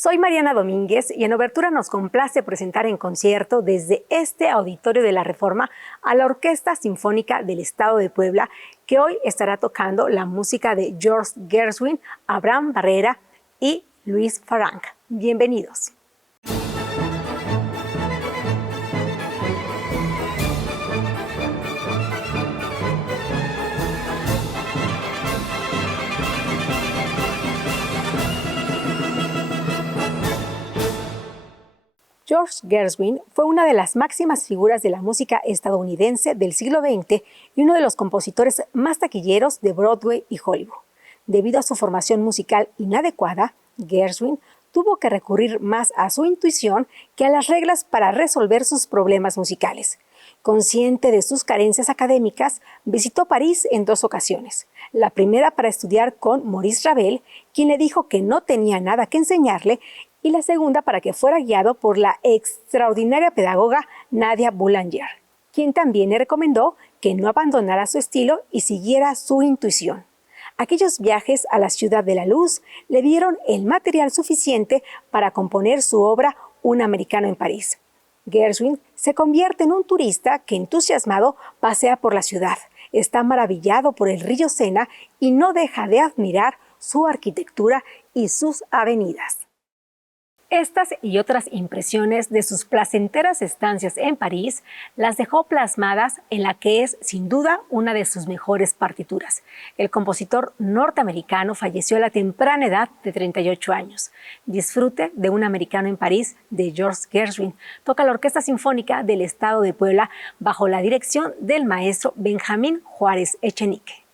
Soy Mariana Domínguez y en Obertura nos complace presentar en concierto desde este Auditorio de la Reforma a la Orquesta Sinfónica del Estado de Puebla, que hoy estará tocando la música de George Gershwin, Abraham Barrera y Luis Farang. Bienvenidos. George Gershwin fue una de las máximas figuras de la música estadounidense del siglo XX y uno de los compositores más taquilleros de Broadway y Hollywood. Debido a su formación musical inadecuada, Gershwin tuvo que recurrir más a su intuición que a las reglas para resolver sus problemas musicales. Consciente de sus carencias académicas, visitó París en 2 ocasiones. La primera para estudiar con Maurice Ravel, quien le dijo que no tenía nada que enseñarle, y la segunda para que fuera guiado por la extraordinaria pedagoga Nadia Boulanger, quien también le recomendó que no abandonara su estilo y siguiera su intuición. Aquellos viajes a la Ciudad de la Luz le dieron el material suficiente para componer su obra Un americano en París. Gershwin se convierte en un turista que, entusiasmado, pasea por la ciudad, está maravillado por el río Sena y no deja de admirar su arquitectura y sus avenidas. Estas y otras impresiones de sus placenteras estancias en París las dejó plasmadas en la que es, sin duda, una de sus mejores partituras. El compositor norteamericano falleció a la temprana edad de 38 años. Disfrute de Un americano en París de George Gershwin. Toca la Orquesta Sinfónica del Estado de Puebla bajo la dirección del maestro Benjamín Juárez Echenique.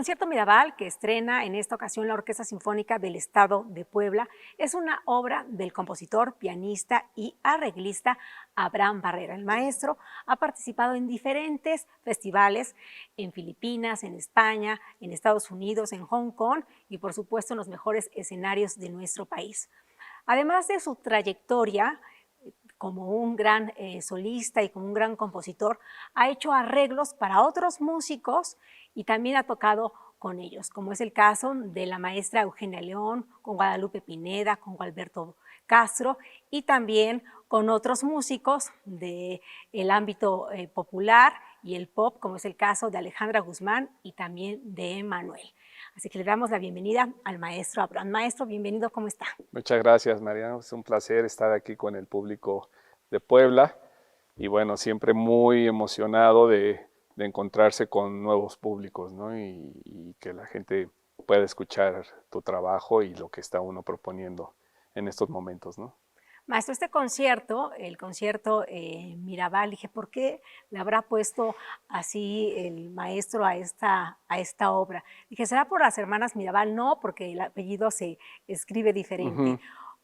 concierto Mirabal, que estrena en esta ocasión la Orquesta Sinfónica del Estado de Puebla, es una obra del compositor, pianista y arreglista Abraham Barrera. El maestro ha participado en diferentes festivales en Filipinas, en España, en Estados Unidos, en Hong Kong y por supuesto en los mejores escenarios de nuestro país. Además de su trayectoria como un gran solista y como un gran compositor, ha hecho arreglos para otros músicos y también ha tocado con ellos, como es el caso de la maestra Eugenia León, con Guadalupe Pineda, con Gualberto Castro y también con otros músicos del ámbito popular y el pop, como es el caso de Alejandra Guzmán y también de Manuel. Así que le damos la bienvenida al maestro Abraham. Maestro, bienvenido, ¿cómo está? Muchas gracias, Mariano. Es un placer estar aquí con el público de Puebla y bueno, siempre muy emocionado de encontrarse con nuevos públicos, ¿no? Y que la gente pueda escuchar tu trabajo y lo que está uno proponiendo en estos momentos, ¿no? Maestro, este concierto, el concierto Mirabal, dije, ¿por qué le habrá puesto así el maestro a esta obra? Dije, ¿será por las hermanas Mirabal? No, porque el apellido se escribe diferente.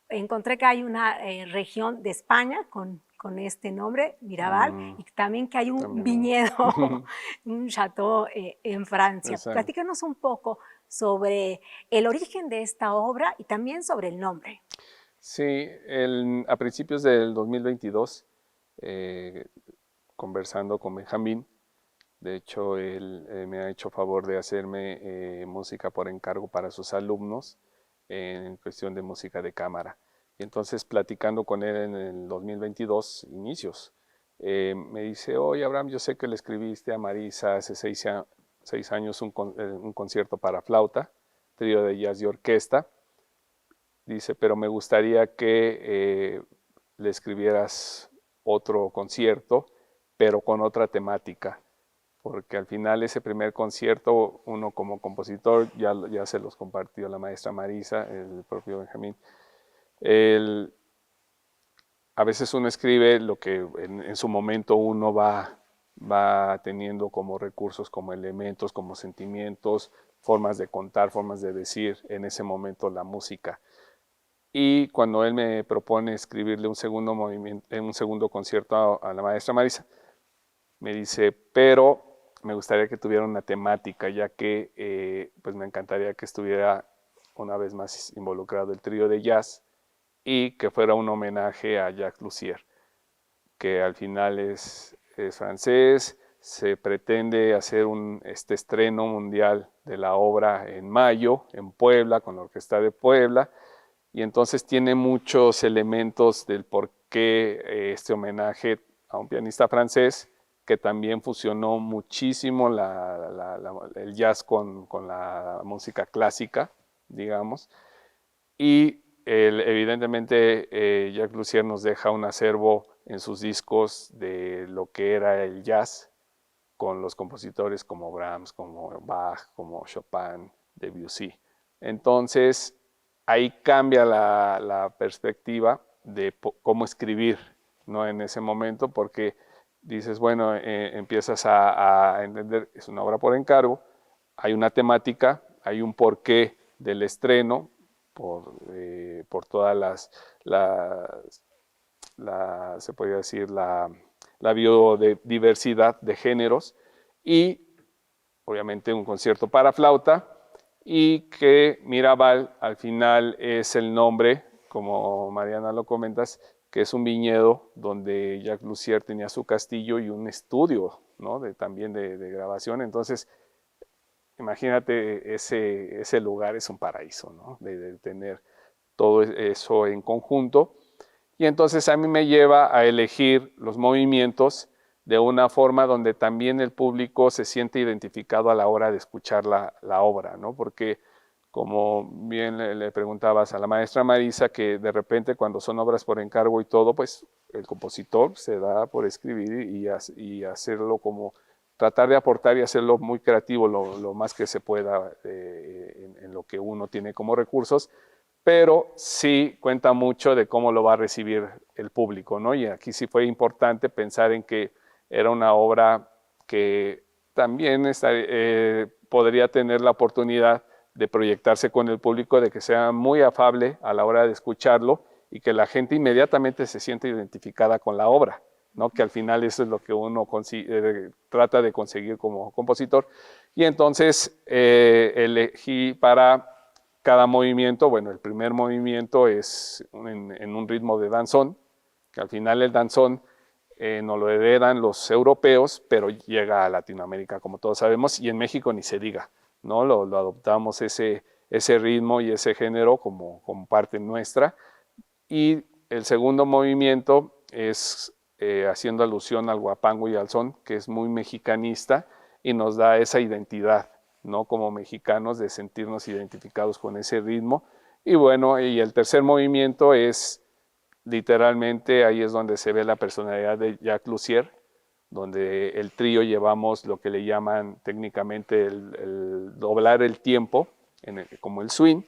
Encontré que hay una región de España con este nombre, Mirabal, y también que hay un viñedo, un chateau en Francia. Exacto. Platícanos un poco sobre el origen de esta obra y también sobre el nombre. Sí, a principios del 2022, conversando con Benjamín, de hecho él me ha hecho favor de hacerme música por encargo para sus alumnos en cuestión de música de cámara. Y entonces platicando con él en el 2022, inicios, me dice, oye Abraham, yo sé que le escribiste a Marisa hace 6 años un concierto para flauta, trío de jazz y orquesta. Dice, pero me gustaría que le escribieras otro concierto, pero con otra temática, porque al final ese primer concierto, uno como compositor, ya se los compartió la maestra Marisa, el propio Benjamín. A veces uno escribe lo que en su momento uno va teniendo como recursos, como elementos, como sentimientos, formas de contar, formas de decir en ese momento la música. Y cuando él me propone escribirle un segundo concierto a la maestra Marisa, me dice, pero me gustaría que tuviera una temática, ya que pues me encantaría que estuviera una vez más involucrado el trío de jazz y que fuera un homenaje a Jacques Lussier, que al final es francés. Se pretende hacer este estreno mundial de la obra en mayo, en Puebla, con la Orquesta de Puebla, y entonces tiene muchos elementos del por qué este homenaje a un pianista francés que también fusionó muchísimo el jazz con la música clásica, digamos. Y evidentemente Jacques Lussier nos deja un acervo en sus discos de lo que era el jazz con los compositores como Brahms, como Bach, como Chopin, Debussy. Entonces, ahí cambia la perspectiva de cómo escribir, ¿no? En ese momento, porque dices, bueno, empiezas a entender, es una obra por encargo, hay una temática, hay un porqué del estreno, por todas se podría decir, la biodiversidad de géneros y obviamente un concierto para flauta, y que Mirabal al final es el nombre, como Mariana lo comentas, que es un viñedo donde Jacques Lussier tenía su castillo y un estudio, ¿no? También de grabación. Entonces, imagínate, ese lugar es un paraíso, ¿no? De tener todo eso en conjunto. Y entonces a mí me lleva a elegir los movimientos de una forma donde también el público se siente identificado a la hora de escuchar la obra, ¿no? Porque como bien le preguntabas a la maestra Marisa, que de repente cuando son obras por encargo y todo, pues el compositor se da por escribir y hacerlo como, tratar de aportar y hacerlo muy creativo lo más que se pueda en lo que uno tiene como recursos, pero sí cuenta mucho de cómo lo va a recibir el público, ¿no? Y aquí sí fue importante pensar en que era una obra que también podría tener la oportunidad de proyectarse con el público, de que sea muy afable a la hora de escucharlo y que la gente inmediatamente se siente identificada con la obra, ¿no? Que al final eso es lo que uno trata de conseguir como compositor. Y entonces elegí para cada movimiento, bueno, el primer movimiento es en un ritmo de danzón, que al final el danzón nos lo heredan los europeos, pero llega a Latinoamérica, como todos sabemos, y en México ni se diga, ¿no? Lo adoptamos ese ritmo y ese género como parte nuestra. Y el segundo movimiento es haciendo alusión al huapango y al son, que es muy mexicanista y nos da esa identidad, ¿no? Como mexicanos, de sentirnos identificados con ese ritmo. Y bueno, y el tercer movimiento es literalmente, ahí es donde se ve la personalidad de Jacques Lussier, donde el trío llevamos lo que le llaman técnicamente el doblar el tiempo, como el swing,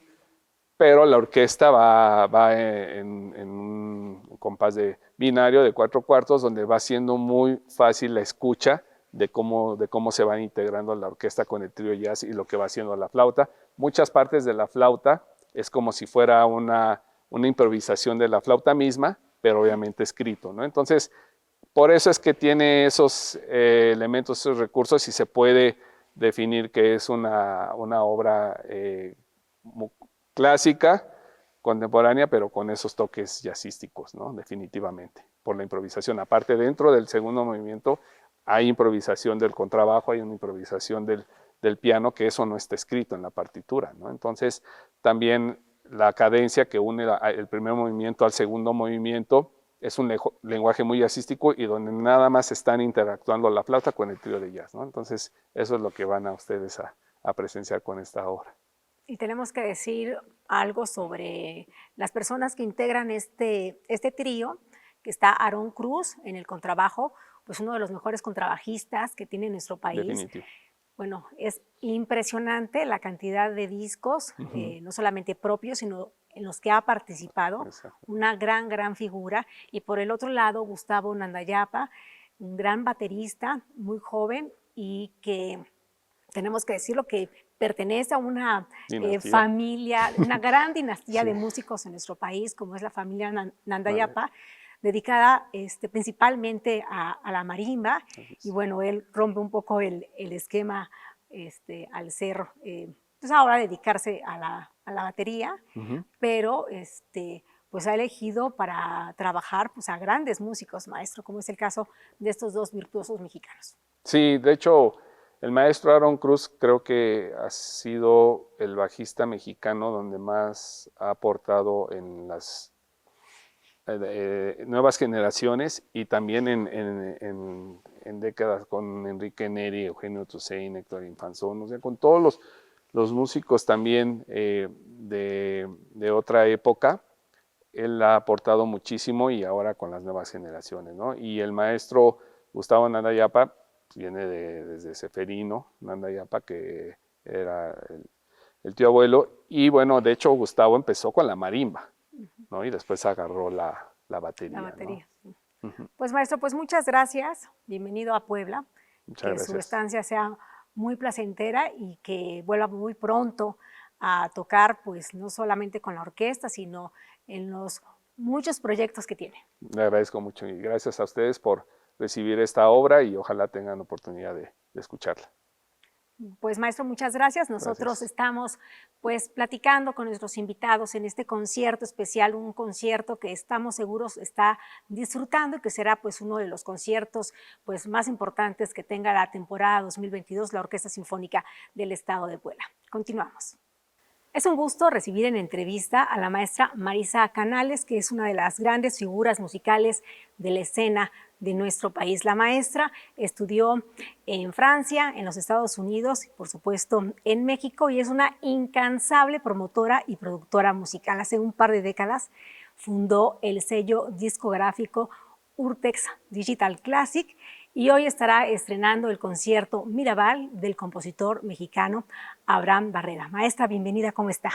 pero la orquesta va en un compás de binario de 4/4, donde va siendo muy fácil la escucha de cómo se va integrando la orquesta con el trío jazz y lo que va haciendo la flauta. Muchas partes de la flauta es como si fuera una improvisación de la flauta misma, pero obviamente escrito, ¿no? Entonces, por eso es que tiene esos elementos, esos recursos, y se puede definir que es una obra clásica, contemporánea, pero con esos toques jazzísticos, ¿no? Definitivamente, por la improvisación. Aparte, dentro del segundo movimiento hay improvisación del contrabajo, hay una improvisación del piano, que eso no está escrito en la partitura, ¿no? Entonces, también la cadencia que une el primer movimiento al segundo movimiento es un lenguaje muy jazzístico y donde nada más están interactuando la flauta con el trío de jazz, ¿no? Entonces, eso es lo que van a ustedes a presenciar con esta obra. Y tenemos que decir algo sobre las personas que integran este trío, que está Aarón Cruz en el contrabajo, pues uno de los mejores contrabajistas que tiene nuestro país. Definitivo. Bueno, es impresionante la cantidad de discos, no solamente propios, sino en los que ha participado. Exacto. Una gran figura. Y por el otro lado, Gustavo Nandayapa, un gran baterista, muy joven y que, tenemos que decirlo, que pertenece a una familia, una gran dinastía de músicos en nuestro país, como es la familia Nandayapa, dedicada principalmente a la marimba. Y bueno, él rompe un poco el esquema al ser, pues ahora dedicarse a la batería, pero pues ha elegido para trabajar pues a grandes músicos, maestro, como es el caso de estos dos virtuosos mexicanos. Sí, de hecho, el maestro Aarón Cruz creo que ha sido el bajista mexicano donde más ha aportado en las nuevas generaciones y también en décadas con Enrique Neri, Eugenio Toussaint, Héctor Infanzón, o sea, con todos los músicos también de otra época. Él ha aportado muchísimo y ahora con las nuevas generaciones, ¿no? Y el maestro Gustavo Nandayapa viene desde Seferino Nandayapa, que era el tío abuelo, y bueno, de hecho Gustavo empezó con la marimba, ¿no? Y después agarró la batería. La batería, ¿no? Sí. Pues maestro, pues muchas gracias, bienvenido a Puebla, muchas que gracias. Su estancia sea muy placentera y que vuelva muy pronto a tocar, pues no solamente con la orquesta, sino en los muchos proyectos que tiene. Le agradezco mucho y gracias a ustedes por recibir esta obra y ojalá tengan oportunidad de escucharla. Pues maestro, muchas gracias. Nosotros estamos pues platicando con nuestros invitados en este concierto especial, un concierto que estamos seguros está disfrutando y que será pues uno de los conciertos pues más importantes que tenga la temporada 2022 la Orquesta Sinfónica del Estado de Puebla. Continuamos. Es un gusto recibir en entrevista a la maestra Marisa Canales, que es una de las grandes figuras musicales de la escena de nuestro país. La maestra estudió en Francia, en los Estados Unidos y por supuesto en México, y es una incansable promotora y productora musical. Hace un par de décadas fundó el sello discográfico Urtex Digital Classic y hoy estará estrenando el concierto Mirabal del compositor mexicano Abraham Barrera. Maestra, bienvenida, ¿cómo está?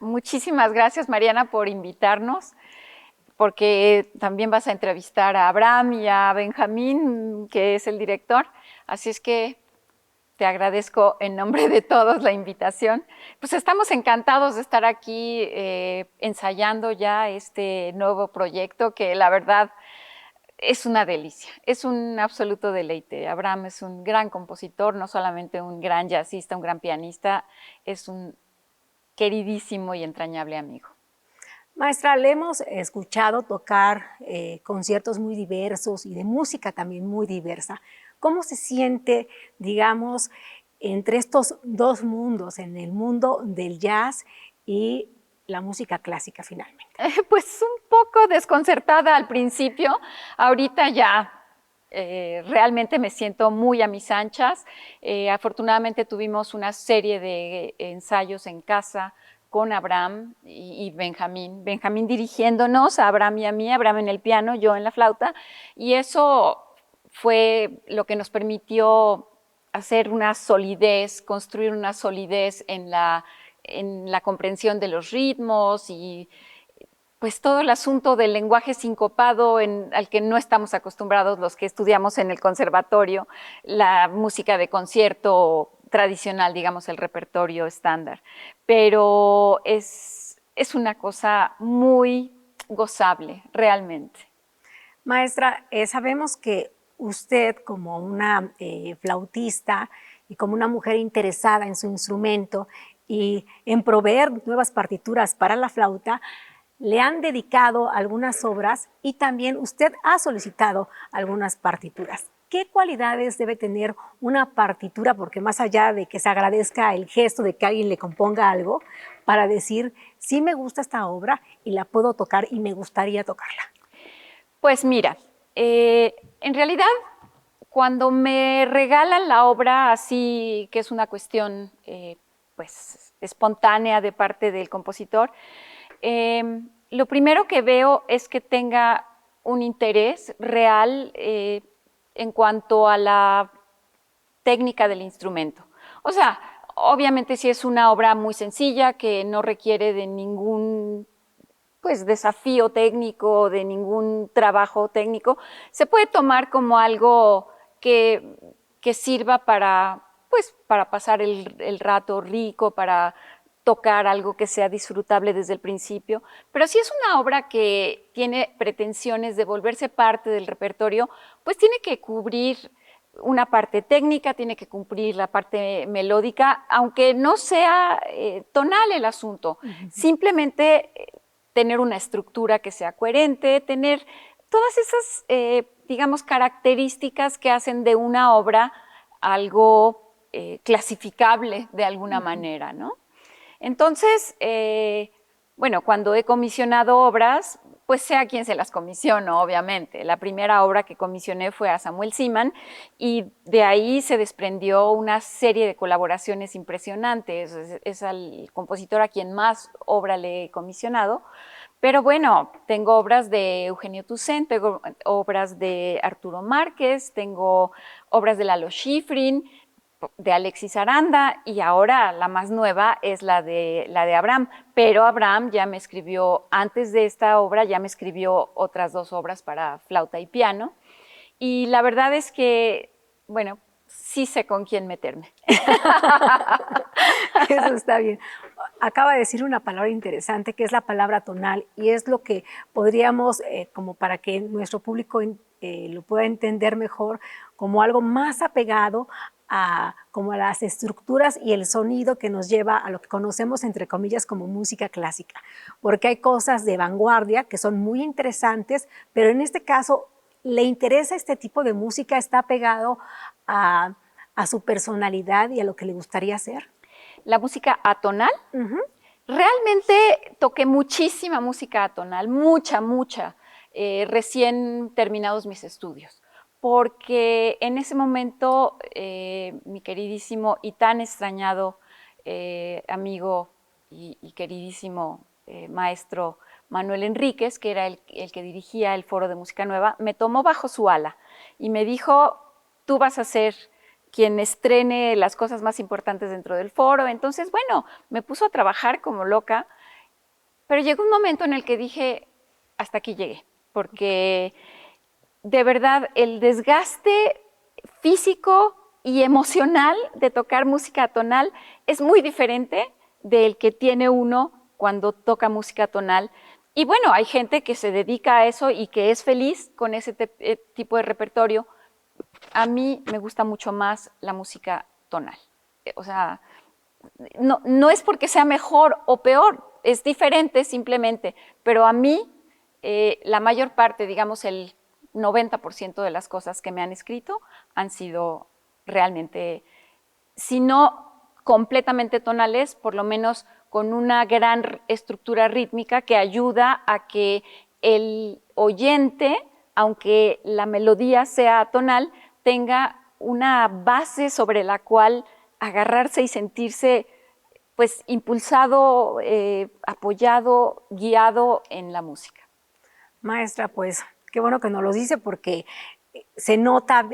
Muchísimas gracias, Mariana, por invitarnos, porque también vas a entrevistar a Abraham y a Benjamín, que es el director, así es que te agradezco en nombre de todos la invitación. Pues estamos encantados de estar aquí ensayando ya este nuevo proyecto que la verdad es una delicia, es un absoluto deleite. Abraham es un gran compositor, no solamente un gran jazzista, un gran pianista, es un queridísimo y entrañable amigo. Maestra, le hemos escuchado tocar conciertos muy diversos y de música también muy diversa. ¿Cómo se siente, digamos, entre estos dos mundos, en el mundo del jazz y la música clásica finalmente? Pues un poco desconcertada al principio, ahorita ya realmente me siento muy a mis anchas. Afortunadamente tuvimos una serie de ensayos en casa con Abraham y Benjamín. Benjamín dirigiéndonos, a Abraham y a mí, Abraham en el piano, yo en la flauta, y eso fue lo que nos permitió hacer una solidez, construir una solidez en la comprensión de los ritmos y pues todo el asunto del lenguaje sincopado al que no estamos acostumbrados los que estudiamos en el conservatorio, la música de concierto tradicional, digamos, el repertorio estándar. Pero es una cosa muy gozable, realmente. Maestra, sabemos que usted como una flautista y como una mujer interesada en su instrumento y en proveer nuevas partituras para la flauta, le han dedicado algunas obras y también usted ha solicitado algunas partituras. ¿Qué cualidades debe tener una partitura? Porque más allá de que se agradezca el gesto de que alguien le componga algo, para decir, sí me gusta esta obra y la puedo tocar y me gustaría tocarla. Pues mira, en realidad cuando me regalan la obra así, que es una cuestión pues espontánea de parte del compositor, lo primero que veo es que tenga un interés real en cuanto a la técnica del instrumento. O sea, obviamente si es una obra muy sencilla que no requiere de ningún pues, desafío técnico, de ningún trabajo técnico, se puede tomar como algo que sirva para, pues, para pasar el rato rico, para tocar algo que sea disfrutable desde el principio, pero si es una obra que tiene pretensiones de volverse parte del repertorio, pues tiene que cubrir una parte técnica, tiene que cumplir la parte melódica, aunque no sea tonal el asunto, simplemente tener una estructura que sea coherente, tener todas esas, digamos, características que hacen de una obra algo clasificable de alguna manera, ¿no? Entonces, bueno, cuando he comisionado obras, pues sé a quién se las comisiono, obviamente. La primera obra que comisioné fue a Samuel Seaman y de ahí se desprendió una serie de colaboraciones impresionantes. Es al compositor a quien más obra le he comisionado. Pero bueno, tengo obras de Eugenio Toussaint, tengo obras de Arturo Márquez, tengo obras de Lalo Schifrin, de Alexis Aranda y ahora la más nueva es la de Abraham, pero Abraham ya me escribió, antes de esta obra ya me escribió otras dos obras para flauta y piano y la verdad es que, bueno, sí sé con quién meterme. Eso está bien. Acaba de decir una palabra interesante que es la palabra tonal y es lo que podríamos, como para que nuestro público lo pueda entender mejor, como algo más apegado como a las estructuras y el sonido que nos lleva a lo que conocemos entre comillas como música clásica, porque hay cosas de vanguardia que son muy interesantes, pero en este caso le interesa este tipo de música, está pegado a su personalidad y a lo que le gustaría hacer. La música atonal, realmente toqué muchísima música atonal, mucha, recién terminados mis estudios, porque en ese momento mi queridísimo y tan extrañado amigo y queridísimo maestro Manuel Enríquez, que era el que dirigía el Foro de Música Nueva, me tomó bajo su ala y me dijo, tú vas a ser quien estrene las cosas más importantes dentro del foro. Entonces, bueno, me puso a trabajar como loca, pero llegó un momento en el que dije, hasta aquí llegué, porque de verdad el desgaste físico y emocional de tocar música tonal es muy diferente del que tiene uno cuando toca música tonal. Y bueno, hay gente que se dedica a eso y que es feliz con ese tipo de repertorio. A mí me gusta mucho más la música tonal. O sea, no es porque sea mejor o peor, es diferente simplemente, pero a mí la mayor parte, digamos el 90% de las cosas que me han escrito han sido realmente, si no completamente tonales, por lo menos con una gran estructura rítmica que ayuda a que el oyente, aunque la melodía sea tonal, tenga una base sobre la cual agarrarse y sentirse pues impulsado, apoyado, guiado en la música. Maestra, pues qué bueno que nos lo dice porque se nota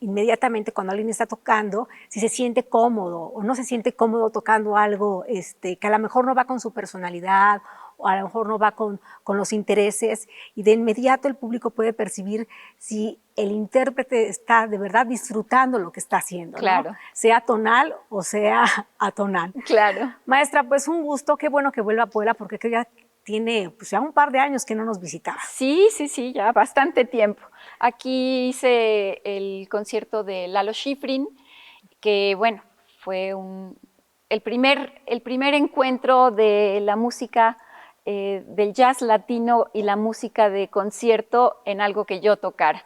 inmediatamente cuando alguien está tocando si se siente cómodo o no se siente cómodo tocando algo que a lo mejor no va con su personalidad o a lo mejor no va con los intereses, y de inmediato el público puede percibir si el intérprete está de verdad disfrutando lo que está haciendo, claro, ¿no? Sea tonal o sea atonal. Claro. Maestra, pues un gusto, qué bueno que vuelva a Puebla porque creo ya tiene pues, ya un par de años que no nos visitaba. Sí, ya bastante tiempo. Aquí hice el concierto de Lalo Schifrin, que bueno, fue el primer encuentro de la música del jazz latino y la música de concierto en algo que yo tocara.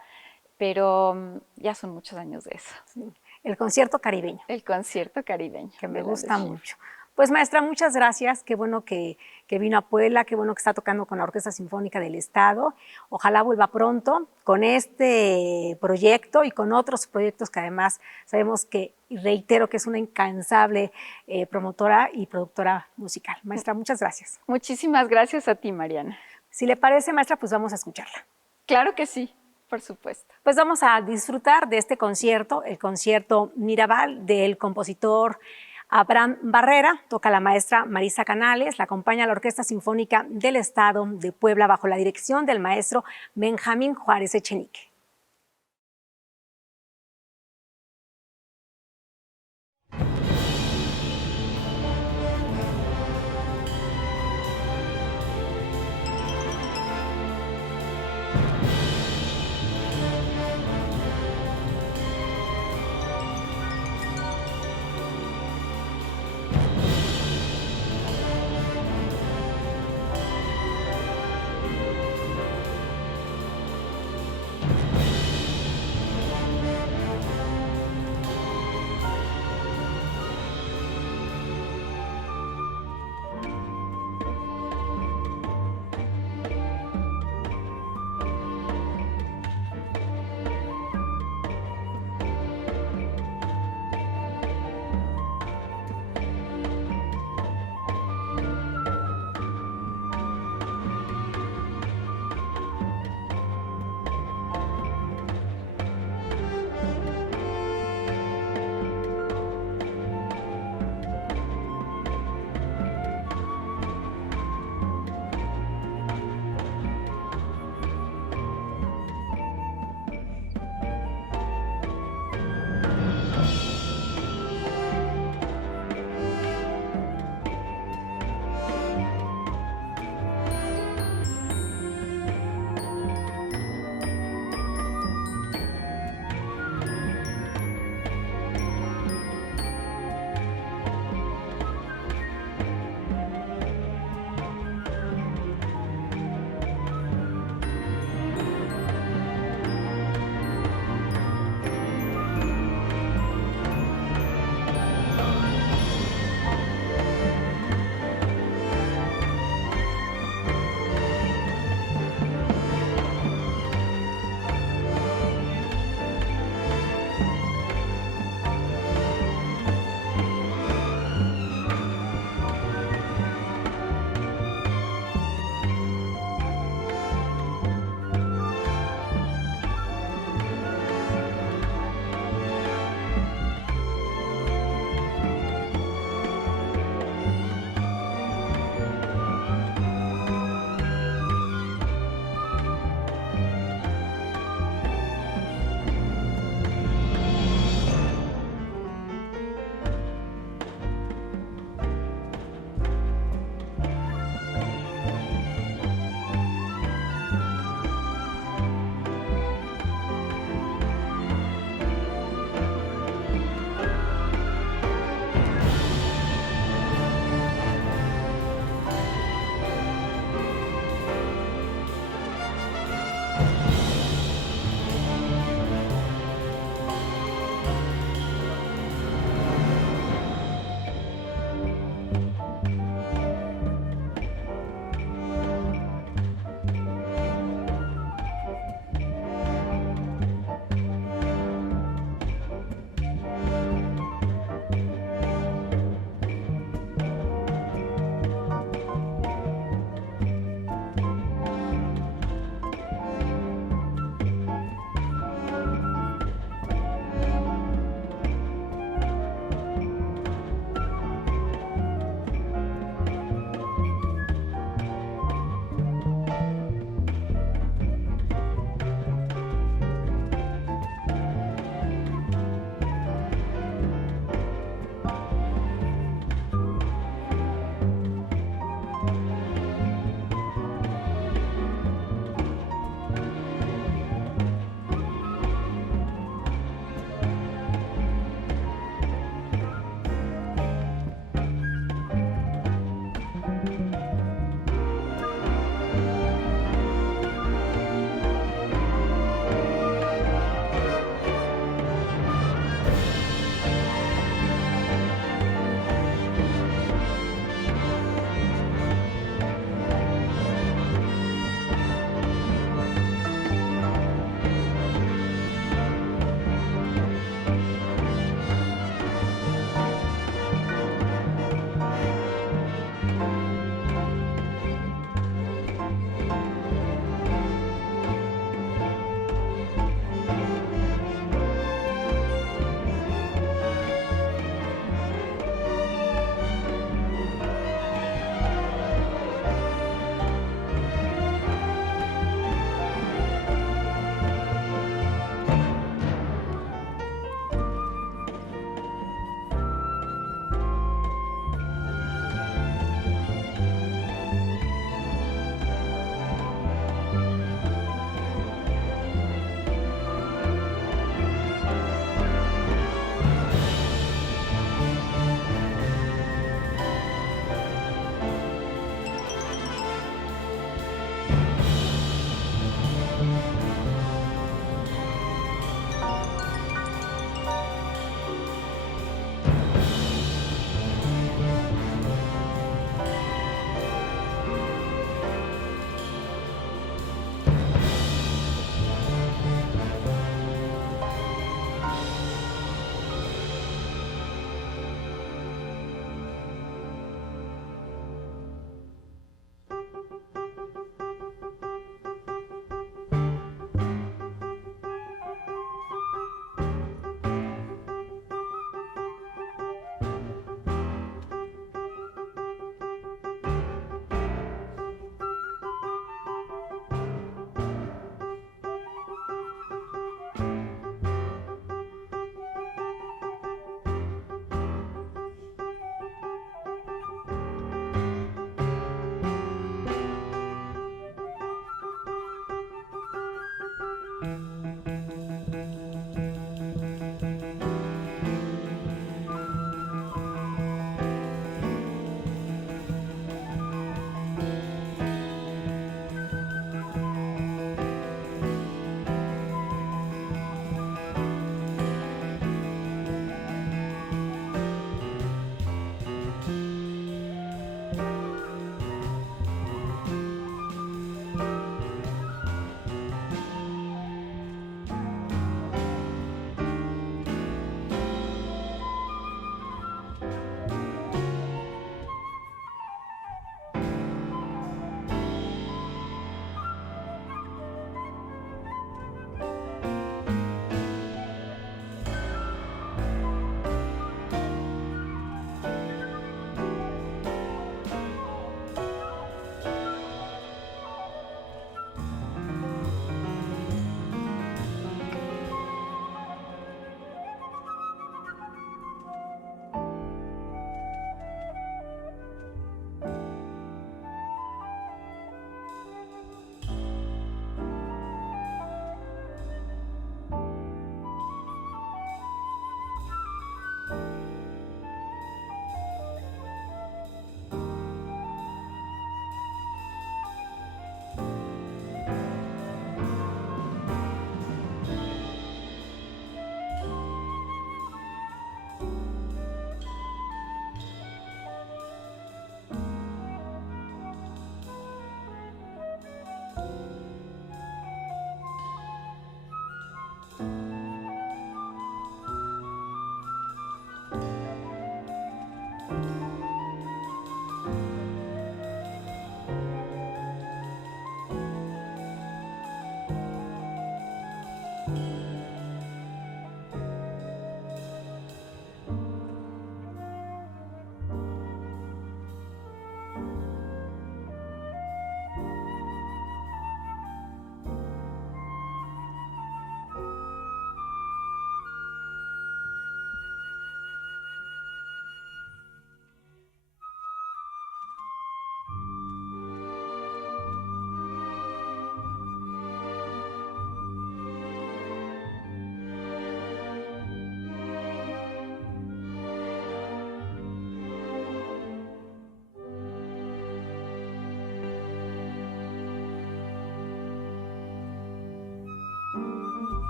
Pero ya son muchos años de eso. Sí. El concierto caribeño. El concierto caribeño. Que me gusta mucho. Pues maestra, muchas gracias, qué bueno que vino a Puebla, qué bueno que está tocando con la Orquesta Sinfónica del Estado. Ojalá vuelva pronto con este proyecto y con otros proyectos que además sabemos que, y reitero, que es una incansable promotora y productora musical. Maestra, muchas gracias. Muchísimas gracias a ti, Mariana. Si le parece, maestra, pues vamos a escucharla. Claro que sí, por supuesto. Pues vamos a disfrutar de este concierto, el concierto Mirabal del compositor Abraham Barrera. Toca la maestra Marisa Canales, la acompaña la Orquesta Sinfónica del Estado de Puebla bajo la dirección del maestro Benjamín Juárez Echenique.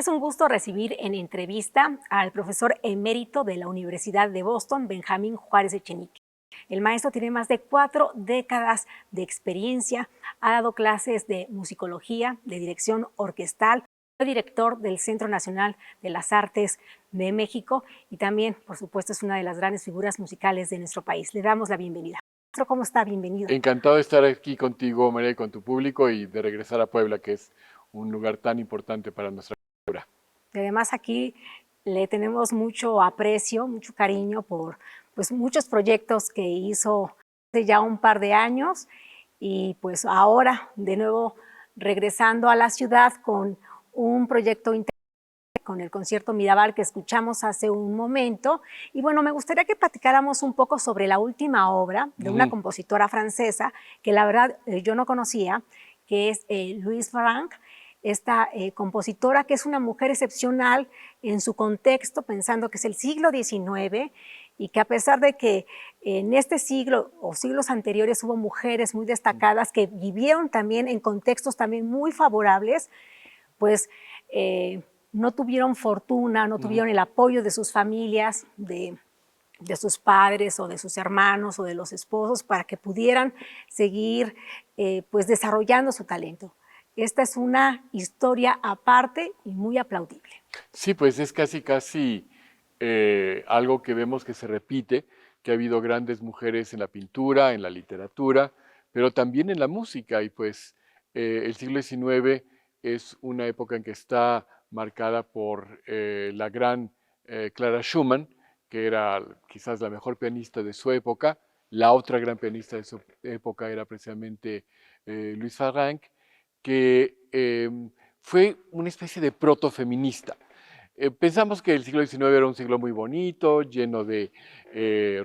Es un gusto recibir en entrevista al profesor emérito de la Universidad de Boston, Benjamín Juárez Echenique. El maestro tiene más de 4 décadas de experiencia, ha dado clases de musicología, de dirección orquestal, fue director del Centro Nacional de las Artes de México y también, por supuesto, es una de las grandes figuras musicales de nuestro país. Le damos la bienvenida. Maestro, ¿cómo está? Bienvenido. Encantado de estar aquí contigo, María, y con tu público y de regresar a Puebla, que es un lugar tan importante para nuestra cultura. Y además aquí le tenemos mucho aprecio, mucho cariño por pues, muchos proyectos que hizo hace ya un par de años y pues ahora de nuevo regresando a la ciudad con un proyecto interesante con el concierto Mirabal que escuchamos hace un momento. Y bueno, me gustaría que platicáramos un poco sobre la última obra de una compositora francesa que la verdad yo no conocía, que es Louise Farrenc, esta compositora que es una mujer excepcional en su contexto, pensando que es el siglo XIX y que a pesar de que en este siglo o siglos anteriores hubo mujeres muy destacadas que vivieron también en contextos también muy favorables, pues no tuvieron fortuna, no tuvieron el apoyo de sus familias, de sus padres o de sus hermanos o de los esposos para que pudieran seguir pues desarrollando su talento. Esta es una historia aparte y muy aplaudible. Sí, pues es casi algo que vemos que se repite, que ha habido grandes mujeres en la pintura, en la literatura, pero también en la música. Y pues el siglo XIX es una época en que está marcada por la gran Clara Schumann, que era quizás la mejor pianista de su época. La otra gran pianista de su época era precisamente Louise Farrenc, que fue una especie de protofeminista. Pensamos que el siglo XIX era un siglo muy bonito, lleno de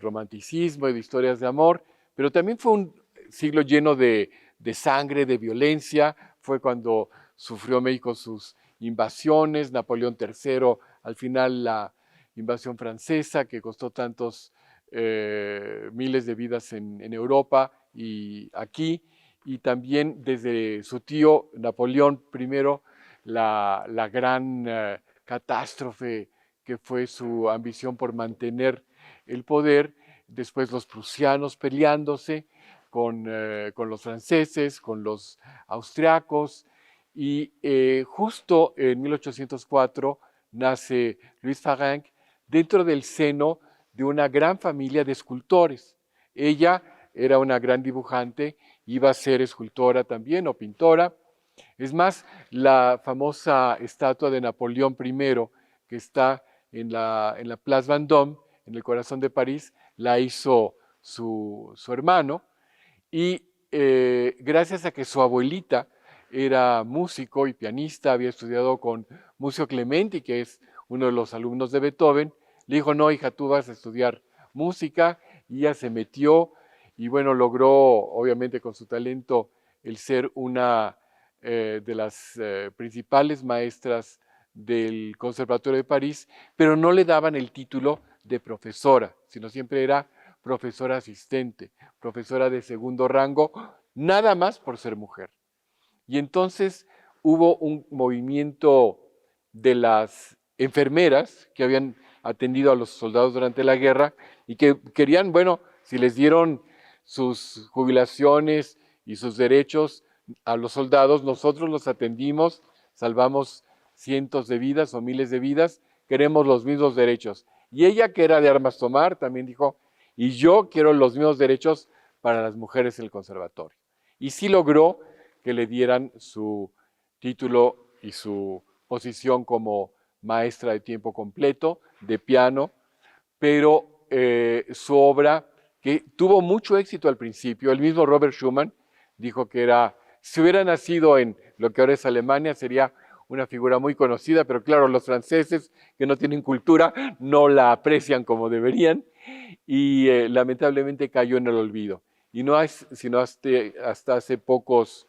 romanticismo y de historias de amor, pero también fue un siglo lleno de sangre, de violencia. Fue cuando sufrió México sus invasiones, Napoleón III, al final la invasión francesa que costó tantos miles de vidas en Europa y aquí, y también desde su tío Napoleón I, la gran catástrofe que fue su ambición por mantener el poder, después los prusianos peleándose con los franceses, con los austriacos, y justo en 1804 nace Louise Farrenc dentro del seno de una gran familia de escultores. Ella era una gran dibujante, iba a ser escultora también o pintora. Es más, la famosa estatua de Napoleón I, que está en la Place Vendôme, en el corazón de París, la hizo su hermano. Y gracias a que su abuelita era músico y pianista, había estudiado con Muzio Clementi, que es uno de los alumnos de Beethoven, le dijo, no, hija, tú vas a estudiar música, y ella se metió, y bueno, logró, obviamente con su talento, el ser una de las principales maestras del Conservatorio de París, pero no le daban el título de profesora, sino siempre era profesora asistente, profesora de segundo rango, nada más por ser mujer. Y entonces hubo un movimiento de las enfermeras que habían atendido a los soldados durante la guerra y que querían, bueno, si les dieron sus jubilaciones y sus derechos a los soldados, nosotros los atendimos, salvamos cientos de vidas o miles de vidas, queremos los mismos derechos. Y ella, que era de armas tomar, también dijo, y yo quiero los mismos derechos para las mujeres en el conservatorio. Y sí logró que le dieran su título y su posición como maestra de tiempo completo de piano, pero su obra, que tuvo mucho éxito al principio, el mismo Robert Schumann dijo que era, si hubiera nacido en lo que ahora es Alemania, sería una figura muy conocida, pero claro, los franceses que no tienen cultura no la aprecian como deberían, y lamentablemente cayó en el olvido. Y no es sino hasta hace pocos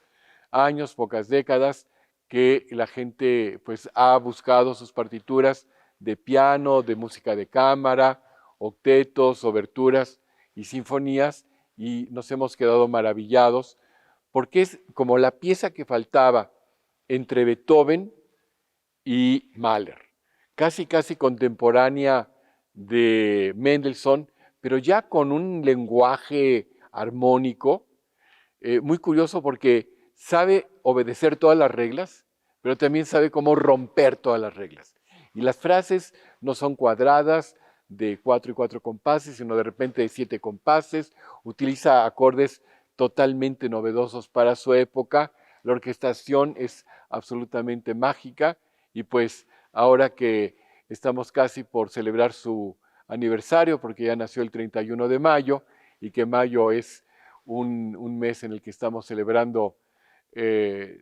años, pocas décadas, que la gente pues ha buscado sus partituras de piano, de música de cámara, octetos, oberturas y sinfonías, y nos hemos quedado maravillados, porque es como la pieza que faltaba entre Beethoven y Mahler, casi contemporánea de Mendelssohn, pero ya con un lenguaje armónico, muy curioso porque sabe obedecer todas las reglas, pero también sabe cómo romper todas las reglas. Y las frases no son cuadradas de 4 y 4 compases, sino de repente de 7 compases, utiliza acordes totalmente novedosos para su época, la orquestación es absolutamente mágica y pues ahora que estamos casi por celebrar su aniversario, porque ya nació el 31 de mayo y que mayo es un mes en el que estamos celebrando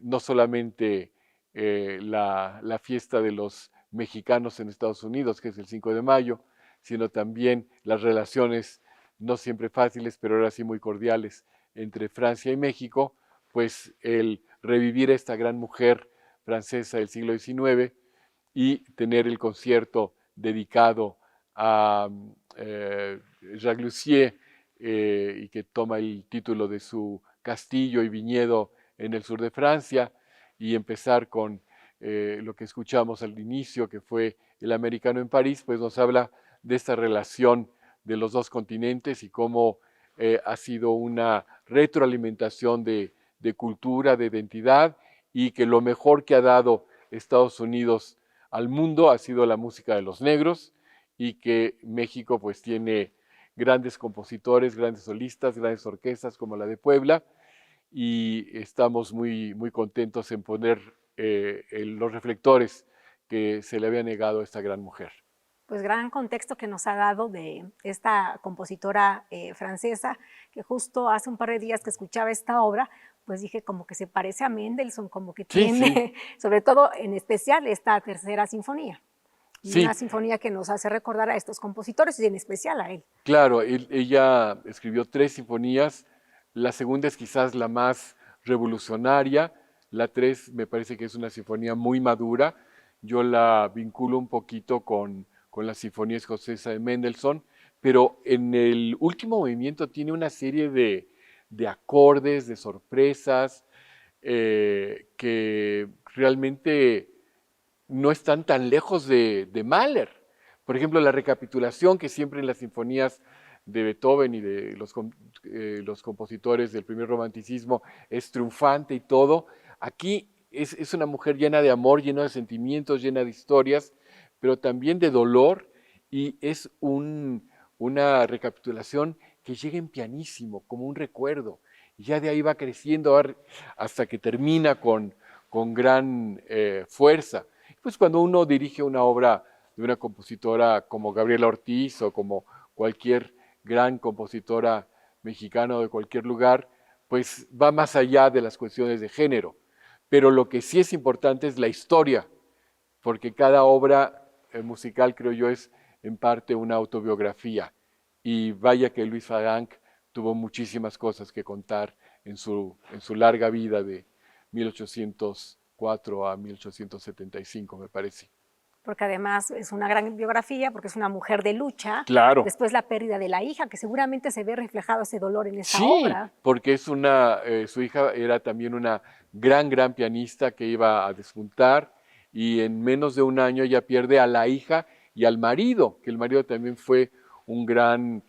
no solamente la fiesta de los mexicanos en Estados Unidos, que es el 5 de mayo, sino también las relaciones no siempre fáciles, pero ahora sí muy cordiales entre Francia y México, pues el revivir a esta gran mujer francesa del siglo XIX y tener el concierto dedicado a Jacques Lussier y que toma el título de su castillo y viñedo en el sur de Francia y empezar con lo que escuchamos al inicio, que fue El americano en París, pues nos habla de esta relación de los dos continentes y cómo ha sido una retroalimentación de cultura, de identidad, y que lo mejor que ha dado Estados Unidos al mundo ha sido la música de los negros, y que México pues tiene grandes compositores, grandes solistas, grandes orquestas como la de Puebla, y estamos muy contentos en poner los reflectores que se le había negado a esta gran mujer. Pues gran contexto que nos ha dado de esta compositora francesa, que justo hace un par de días que escuchaba esta obra, pues dije como que se parece a Mendelssohn, como que Sí, tiene, sí. sobre todo en especial esta tercera sinfonía. Y Sí, una sinfonía que nos hace recordar a estos compositores y en especial a él. claro, ella escribió 3 sinfonías, la segunda es quizás la más revolucionaria, la 3 me parece que es una sinfonía muy madura, yo la vinculo un poquito con la Sinfonía Escocesa de Mendelssohn, pero en el último movimiento tiene una serie de acordes, de sorpresas, que realmente no están tan lejos de Mahler. Por ejemplo, la recapitulación que siempre en las sinfonías de Beethoven y de los compositores del primer romanticismo es triunfante y todo. Aquí es una mujer llena de amor, llena de sentimientos, llena de historias, pero también de dolor, y es una recapitulación que llega en pianísimo, como un recuerdo, y ya de ahí va creciendo hasta que termina con gran fuerza. Pues cuando uno dirige una obra de una compositora como Gabriela Ortiz o como cualquier gran compositora mexicana o de cualquier lugar, pues va más allá de las cuestiones de género. Pero lo que sí es importante es la historia, porque cada obra musical, creo yo, es en parte una autobiografía. Y vaya que Luis Fagank tuvo muchísimas cosas que contar en su larga vida de 1804 a 1875, me parece. Porque además es una gran biografía, porque es una mujer de lucha. Claro. Después la pérdida de la hija, que seguramente se ve reflejado ese dolor en esa Sí, obra. porque su hija era también una gran pianista que iba a despuntar, y en menos de un año ella pierde a la hija y al marido, que el marido también fue un gran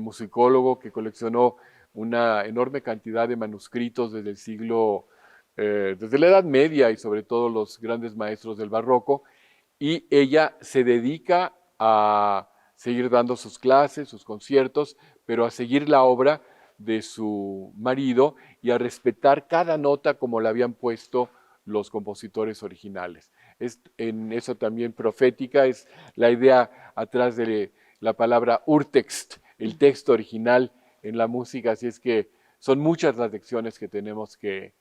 musicólogo que coleccionó una enorme cantidad de manuscritos desde el desde la Edad Media y sobre todo los grandes maestros del barroco, y ella se dedica a seguir dando sus clases, sus conciertos, pero a seguir la obra de su marido y a respetar cada nota como la habían puesto los compositores originales. En eso también profética es la idea atrás de la palabra Urtext, el texto original en la música, así es que son muchas las lecciones que tenemos que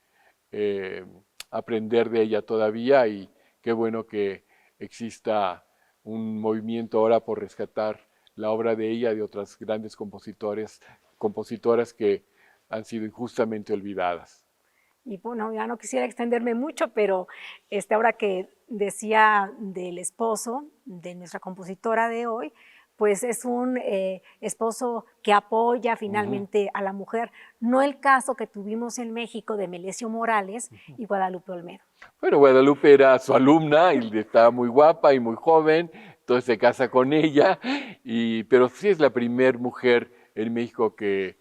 aprender de ella todavía, y qué bueno que exista un movimiento ahora por rescatar la obra de ella y de otras grandes compositoras que han sido injustamente olvidadas. Y bueno, ya no quisiera extenderme mucho, pero ahora que decía del esposo de nuestra compositora de hoy, pues es un esposo que apoya finalmente a la mujer, no el caso que tuvimos en México de Melesio Morales y Guadalupe Olmedo. Bueno, Guadalupe era su alumna y estaba muy guapa y muy joven, entonces se casa con ella, pero sí es la primera mujer en México que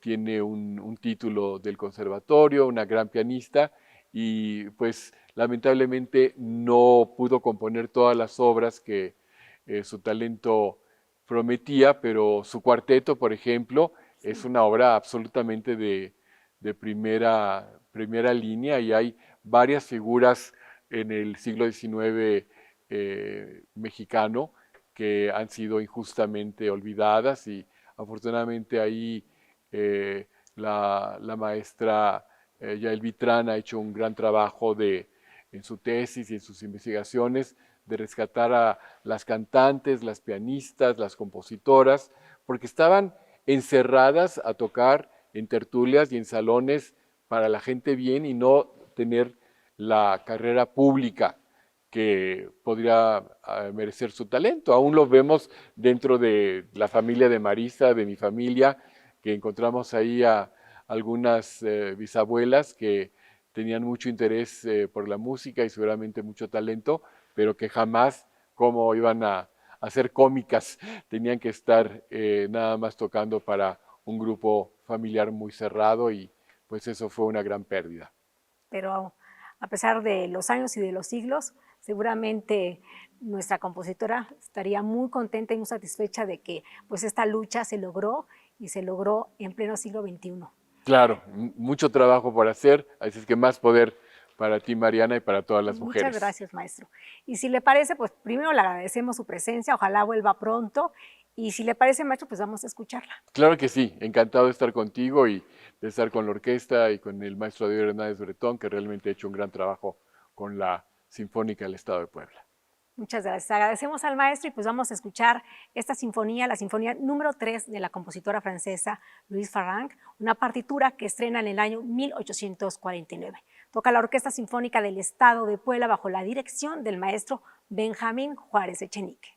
tiene un título del conservatorio, una gran pianista, y pues lamentablemente no pudo componer todas las obras que su talento prometía, pero su cuarteto, por ejemplo, es una obra absolutamente de primera línea y hay varias figuras en el siglo XIX mexicano que han sido injustamente olvidadas y afortunadamente ahí la maestra Yael Vitrán ha hecho un gran trabajo en su tesis y en sus investigaciones de rescatar a las cantantes, las pianistas, las compositoras, porque estaban encerradas a tocar en tertulias y en salones para la gente bien y no tener la carrera pública que podría merecer su talento. Aún lo vemos dentro de la familia de Marisa, de mi familia, que encontramos ahí a algunas bisabuelas que tenían mucho interés por la música y seguramente mucho talento, pero que jamás cómo iban a ser cómicas, tenían que estar nada más tocando para un grupo familiar muy cerrado y pues eso fue una gran pérdida. Pero a pesar de los años y de los siglos, seguramente nuestra compositora estaría muy contenta y muy satisfecha de que pues esta lucha se logró y se logró en pleno siglo XXI. Claro, mucho trabajo por hacer, así es que más poder para ti, Mariana, y para todas las mujeres. Muchas gracias, maestro. Y si le parece, pues primero le agradecemos su presencia, ojalá vuelva pronto. Y si le parece, maestro, pues vamos a escucharla. Claro que sí, encantado de estar contigo y de estar con la orquesta y con el maestro Diego Hernández Bretón, que realmente ha hecho un gran trabajo con la Sinfónica del Estado de Puebla. Muchas gracias. Agradecemos al maestro y pues vamos a escuchar esta sinfonía, la sinfonía número 3 de la compositora francesa Louise Farrenc, una partitura que estrena en el año 1849. Toca la Orquesta Sinfónica del Estado de Puebla bajo la dirección del maestro Benjamín Juárez Echenique.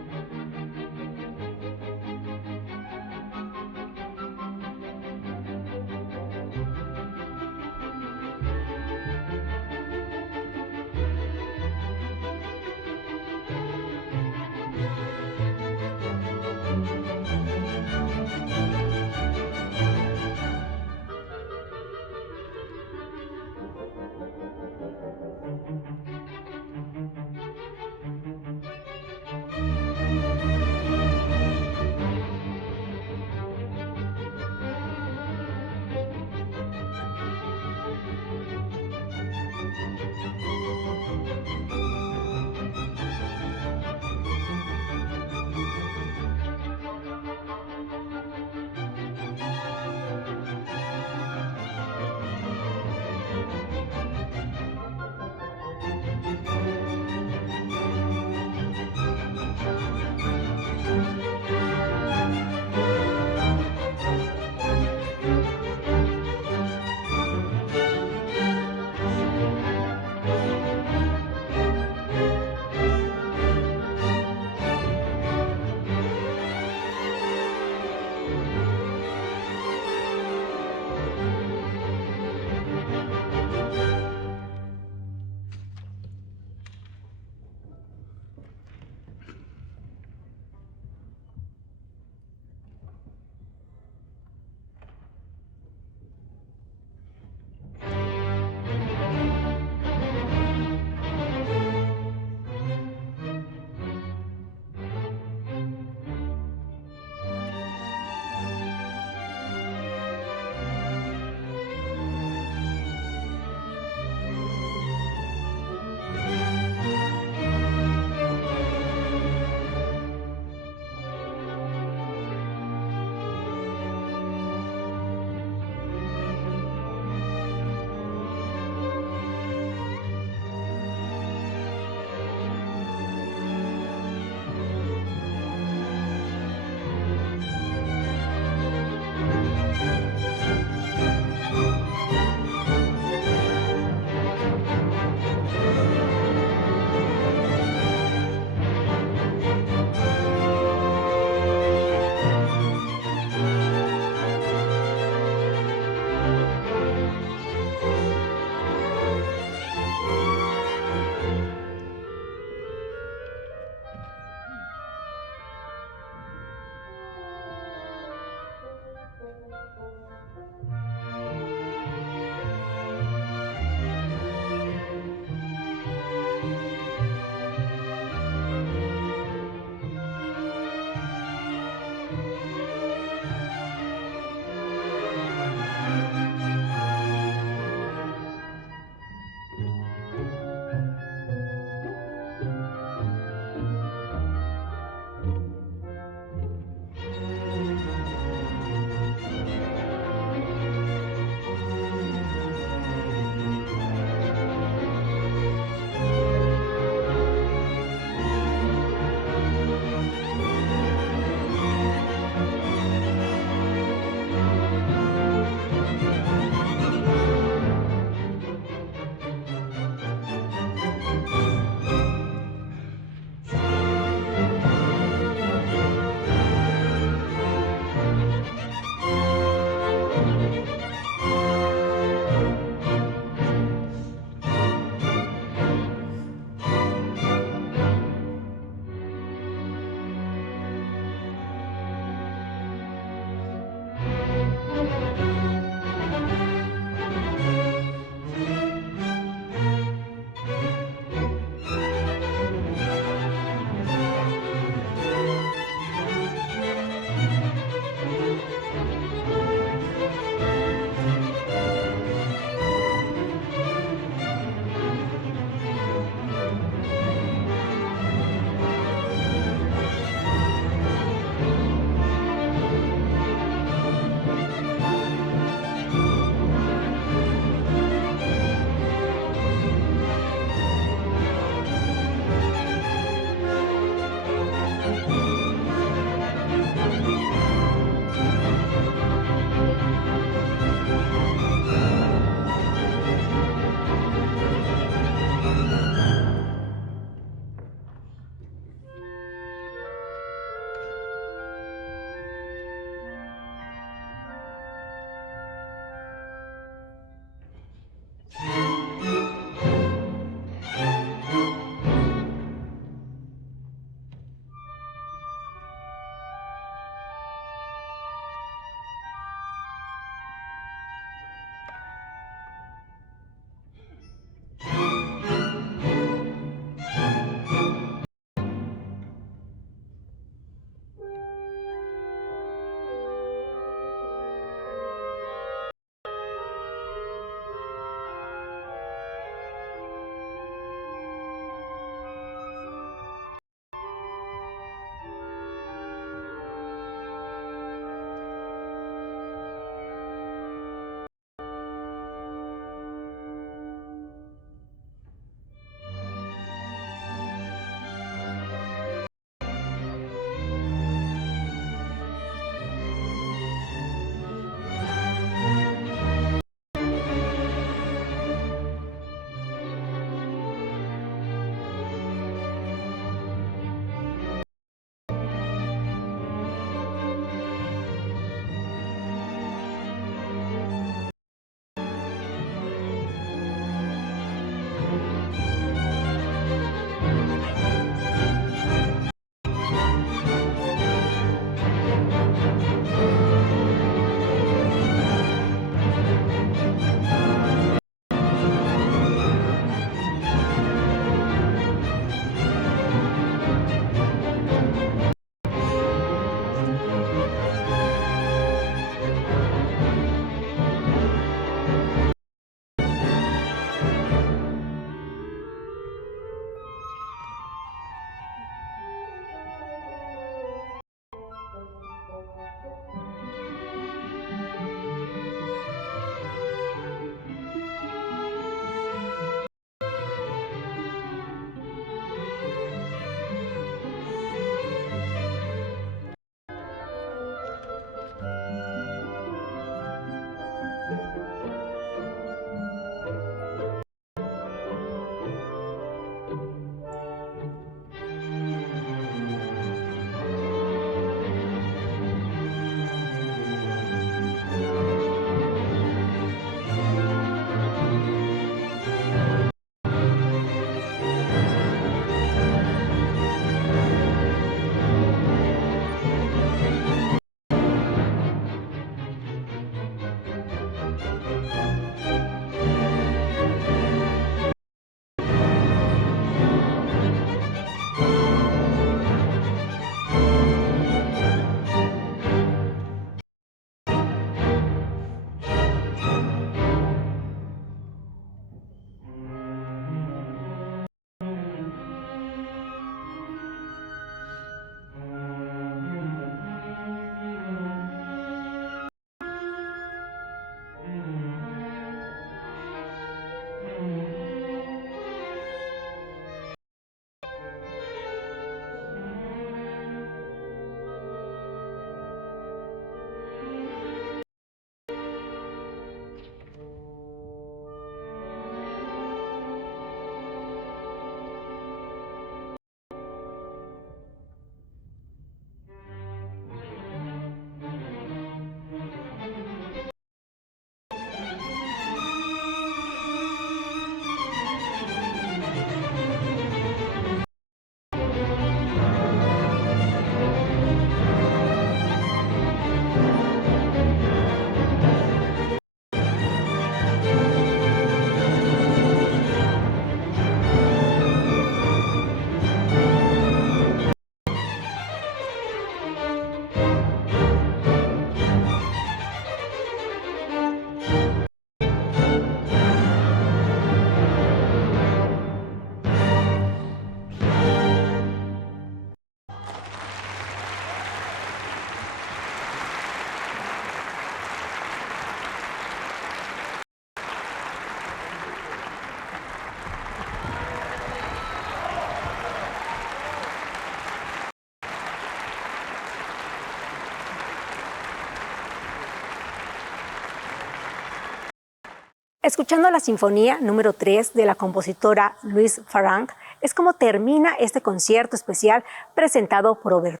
Escuchando la Sinfonía número 3 de la compositora Louise Farang, es como termina este concierto especial presentado por Oberto,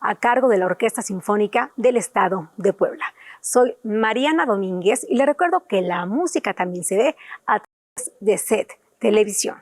a cargo de la Orquesta Sinfónica del Estado de Puebla. Soy Mariana Domínguez y le recuerdo que la música también se ve a través de SET Televisión.